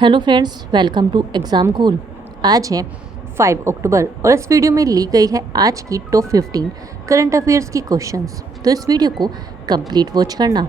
Hello friends, welcome to exam cool. आज है 5 अक्टूबर और इस वीडियो में ली गई है आज की टॉप 15 करंट अफेयर्स की क्वेश्चंस। तो इस वीडियो को कंप्लीट वॉच करना।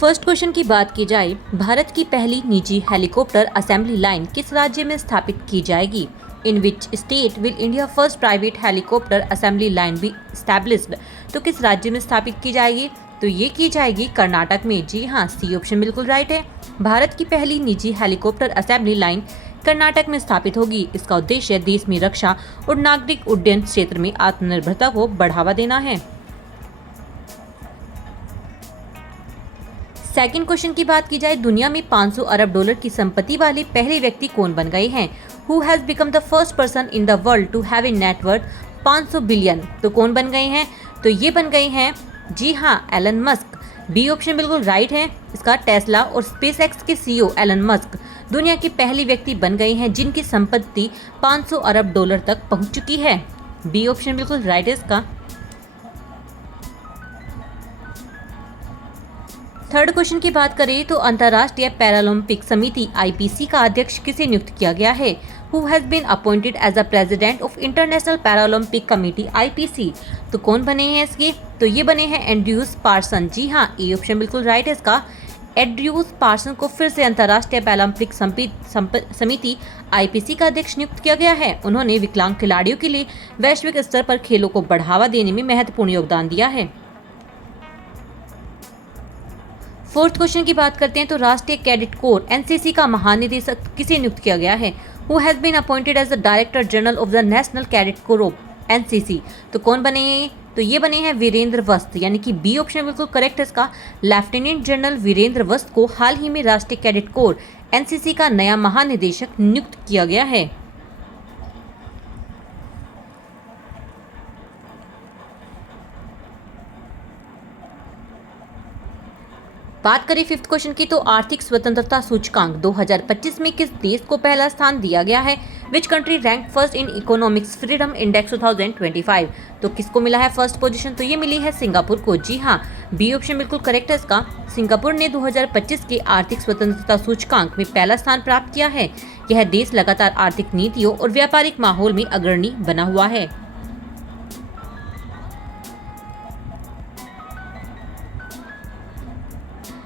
फर्स्ट क्वेश्चन की बात की जाए, भारत की पहली निजी हेलीकॉप्टर असेंबली लाइन किस राज्य में स्थापित की जाएगी? In which state will India first private helicopter assembly line be established? तो किस राज्य में स्थापित की जाएगी? तो ये की जाएगी कर्नाटक में। जी हाँ, सी ऑप्शन बिल्कुल राइट है। भारत की पहली निजी हेलीकॉप्टर असेंबली लाइन कर्नाटक में स्थापित होगी। इसका उद्देश्य देश में रक्षा और नागरिक उड्डयन क्षेत्र में आत्मनिर्भरता को बढ़ावा देना है। सेकंड क्वेश्चन की बात की जाए, दुनिया में 500 अरब डॉलर की संपत्ति वाले पहले व्यक्ति कौन बन गए हैं? Who has become the first person in the world to have a net worth 500 billion? तो कौन बन गए हैं? तो ये बन गए हैं, जी हाँ, एलन मस्क। बी ऑप्शन बिल्कुल राइट है इसका। टेस्ला और स्पेसएक्स के सीईओ एलन मस्क दुनिया के पहले व्यक्ति बन गए हैं जिनकी संपत्ति 500 अरब डॉलर तक पहुंच चुकी है। बी ऑप्शन बिल्कुल राइट है इसका। थर्ड क्वेश्चन की बात करें तो अंतर्राष्ट्रीय पैरालंपिक समिति आईपीसी का अध्यक्ष किसे नियुक्त किया गया है? Who has been appointed as a president of International Paralympic Committee IPC? तो कौन बने हैं इसके? तो ये बने हैं एंड्रयूस पार्सन। जी हाँ, ए ऑप्शन बिल्कुल राइट है इसका। एंड्रयूस पार्सन को फिर से अंतर्राष्ट्रीय पैरालंपिक समिति आईपीसी का अध्यक्ष नियुक्त किया गया है। उन्होंने विकलांग खिलाड़ियों के लिए वैश्विक स्तर पर खेलों को बढ़ावा देने में महत्वपूर्ण योगदान दिया है। फोर्थ क्वेश्चन की बात करते हैं तो राष्ट्रीय कैडेट कोर एनसीसी का महानिदेशक किसे नियुक्त किया गया है? Who has been appointed as the director general of the National Cadet Corps of NCC? तो कौन बने हैं? तो ये बने हैं वीरेंद्र वस्त, यानी कि बी ऑप्शन बिल्कुल करेक्ट है इसका। लेफ्टिनेंट जनरल वीरेंद्र वस्त को हाल ही में राष्ट्रीय कैडेट कोर एनसीसी का नया महानिदेशक नियुक्त किया गया है। बात करें फिफ्थ क्वेश्चन की तो आर्थिक स्वतंत्रता सूचकांक 2025 में किस देश को पहला स्थान दिया गया है? Which country rank first in economics freedom index 2025? तो किसको मिला है फर्स्ट पोजीशन? तो ये मिली है सिंगापुर को। जी हाँ, बी ऑप्शन बिल्कुल करेक्ट है इसका। सिंगापुर ने 2025 के आर्थिक स्वतंत्रता सूचकांक में पहला स्थान प्राप्त किया है। यह देश लगातार आर्थिक नीतियों और व्यापारिक माहौल में अग्रणी बना हुआ है।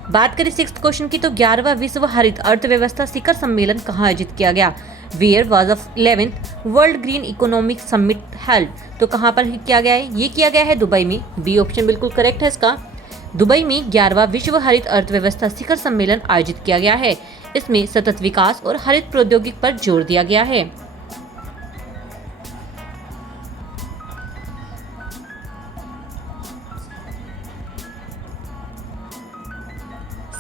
बात करें सिक्स्थ क्वेश्चन की तो 11वां विश्व हरित अर्थव्यवस्था शिखर सम्मेलन कहाँ आयोजित किया गया? Where was the 11th World green economic Summit held? तो कहाँ पर किया गया है? ये किया गया है दुबई में। बी ऑप्शन बिल्कुल करेक्ट है इसका। दुबई में 11वां विश्व हरित अर्थव्यवस्था शिखर सम्मेलन आयोजित किया गया है। इसमें सतत विकास और हरित प्रौद्योगिकी पर जोर दिया गया है।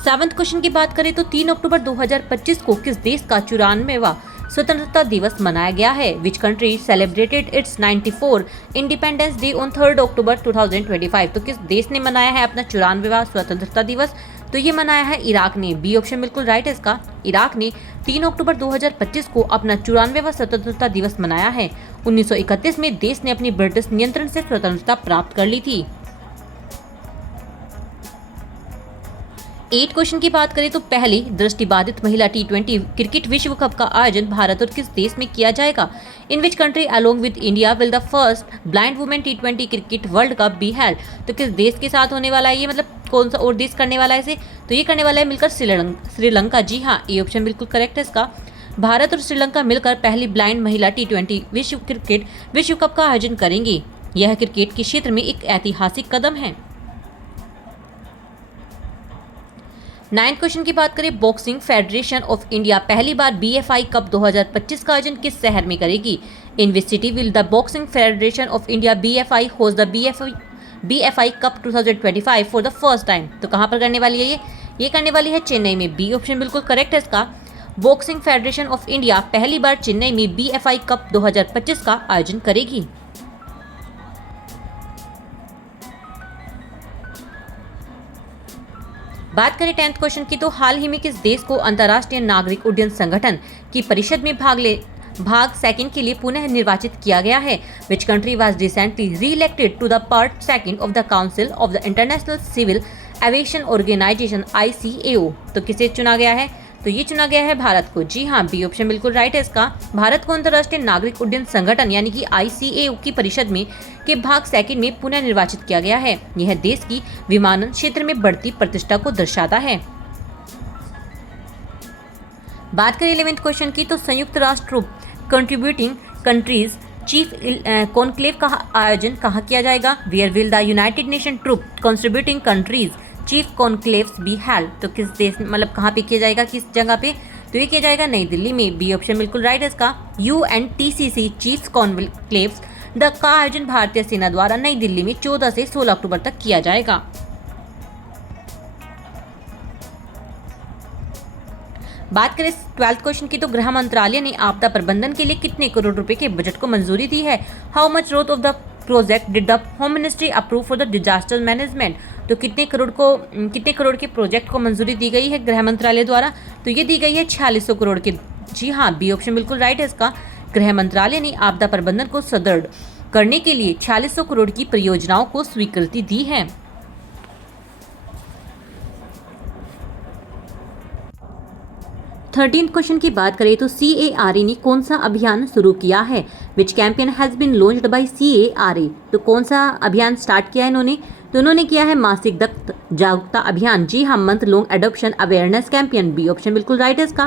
सेवंथ क्वेश्चन की बात करें तो 3 अक्टूबर 2025 को किस देश का 94वां स्वतंत्रता दिवस मनाया गया है? Which country celebrated it's 94 independence day on 3 अक्टूबर 2025? तो किस देश ने मनाया है अपना 94वां स्वतंत्रता दिवस? तो ये मनाया है इराक ने। बी ऑप्शन बिल्कुल राइट है इसका। इराक ने 3 अक्टूबर 2025 को अपना 94वां स्वतंत्रता दिवस मनाया है। 1931 में देश ने अपनी ब्रिटिश नियंत्रण से स्वतंत्रता प्राप्त कर ली थी। 8 क्वेश्चन की बात करें तो पहली दृष्टिबाधित महिला T20 क्रिकेट विश्व कप का आयोजन भारत और किस देश में किया जाएगा? In which country along with India will the first blind women T20 cricket world cup be held? तो किस देश के साथ होने वाला है ये, मतलब कौन सा और देश करने वाला है इसे? तो ये करने वाला है मिलकर श्रीलंका। जी हाँ, ये ऑप्शन बिल्कुल करेक्ट है इसका। भारत और श्रीलंका मिलकर पहली ब्लाइंड महिला T20 क्रिकेट विश्व कप का आयोजन करेंगी। यह क्रिकेट के क्षेत्र में एक ऐतिहासिक कदम है। 9th क्वेश्चन की बात करें, बॉक्सिंग फेडरेशन ऑफ इंडिया पहली बार BFI कप 2025 का आयोजन किस शहर में करेगी? In which city will the boxing federation of India BFI host the BFI cup 2025 for the first time? तो कहाँ पर करने वाली है ये करने वाली है चेन्नई में। बी ऑप्शन बिल्कुल करेक्ट है इसका। बॉक्सिंग फेडरेशन ऑफ इंडिया पहली बार चेन्नई में BFI कप 2025 का आयोजन करेगी। बात करें 10th क्वेश्चन की तो हाल ही में किस देश को अंतर्राष्ट्रीय नागरिक उड्डयन संगठन की परिषद में भाग सेकंड के लिए पुनः निर्वाचित किया गया है? Which country was recently reelected to the part second of the council of the International Civil Aviation Organization ICAO। तो किसे चुना गया है? तो ये चुना गया है भारत को। जी हाँ, बी ऑप्शन बिल्कुल राइट है इसका। भारत को अंतर्राष्ट्रीय नागरिक उड्डयन संगठन यानी कि ICAO की परिषद में के भाग सेकंड में पुनः निर्वाचित किया गया है। यह देश की विमानन क्षेत्र में बढ़ती प्रतिष्ठा को दर्शाता है। बात करें 11th क्वेश्चन की, तो संयुक्त राष्ट्र कंट्रीब्यूटिंग कंट्रीज चीफ कॉन्क्लेव का आयोजन कहाँ किया जाएगा? Where will the United Nation troop contributing countries chief conclaves be held. तो किस देश मतलब कहाँ पे किया जाएगा, किस जगह पे? तो ये किया जाएगा नई दिल्ली में। बी ऑप्शन बिल्कुल राइट है इसका। UNTCC चीफ कॉन्क्लेव्स का आयोजन भारतीय सेना द्वारा नई दिल्ली में 14 से 16 अक्टूबर तक किया जाएगा। बात करें 12th क्वेश्चन की, तो गृह मंत्रालय ने आपदा प्रबंधन के लिए कितने करोड़ रुपए के बजट को मंजूरी दी है? How much growth of the project did the home ministry approve for the disaster management. तो कितने करोड़ के प्रोजेक्ट को मंजूरी दी गई है गृह मंत्रालय द्वारा? तो ये दी गई है 4600 करोड़ की। जी हाँ, बी ऑप्शन बिल्कुल राइट है इसका। गृह मंत्रालय ने आपदा प्रबंधन को सुदृढ़ करने के लिए 4600 करोड़ की परियोजनाओं को स्वीकृति दी है। 13th क्वेश्चन की बात करें तो CARE ने कौन सा अभियान शुरू किया है? Which campaign has been launched by CARE। तो कौन सा अभियान स्टार्ट किया है इन्होंने? तो उन्होंने किया है मासिक दत्तक जागरूकता अभियान। जी हाँ, month long adoption awareness campaign. B option बिल्कुल राइट है इसका।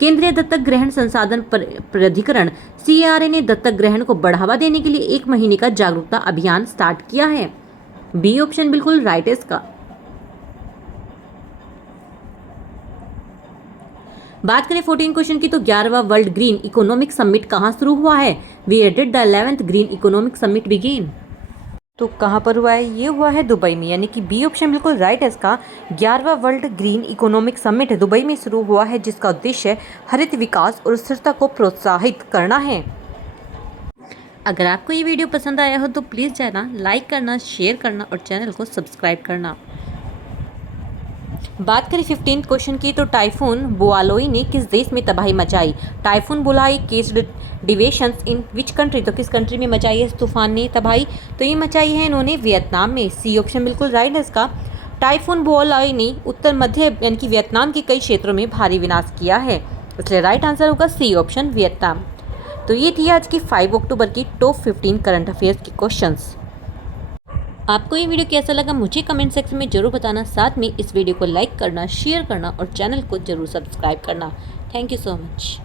केंद्रीय दत्तक ग्रहण संसाधन प्राधिकरण CARE ने दत्तक ग्रहण को बढ़ावा देने के लिए 1 महीने का जागरूकता अभियान स्टार्ट किया है। बी ऑप्शन बिल्कुल राइट है इसका। बात करें 14 क्वेश्चन की, तो 11वां वर्ल्ड ग्रीन इकोनॉमिक समिट कहाँ शुरू हुआ है? Where did the 11th Green economic Summit begin. तो कहाँ पर हुआ है? ये हुआ है दुबई में, यानी कि बी ऑप्शन बिल्कुल राइट है इसका। 11वां world green economic summit Dubai में शुरू हुआ है, जिसका उद्देश्य हरित विकास और स्थिरता को प्रोत्साहित करना है। अगर आपको ये वीडियो पसंद आया हो तो प्लीज़ जाना लाइक करना, शेयर करना और चैनल को सब्सक्राइब करना। बात करें 15th क्वेश्चन की, तो टाइफून बुआलोई ने किस देश में तबाही मचाई? Typhoon Bualoi caused devastations in which country. तो किस कंट्री में मचाई है इस तूफान ने तबाही? तो ये मचाई है इन्होंने वियतनाम में। सी ऑप्शन बिल्कुल राइट है इसका। टाइफून बुआलोई ने उत्तर मध्य यानी कि वियतनाम के कई क्षेत्रों में भारी विनाश किया है, इसलिए राइट आंसर होगा सी ऑप्शन वियतनाम। तो ये थी आज की 5 अक्टूबर की टॉप 15 करंट अफेयर्स की क्वेश्चंस। आपको ये वीडियो कैसा लगा मुझे कमेंट सेक्शन में जरूर बताना। साथ में इस वीडियो को लाइक करना, शेयर करना और चैनल को जरूर सब्सक्राइब करना। Thank you so much.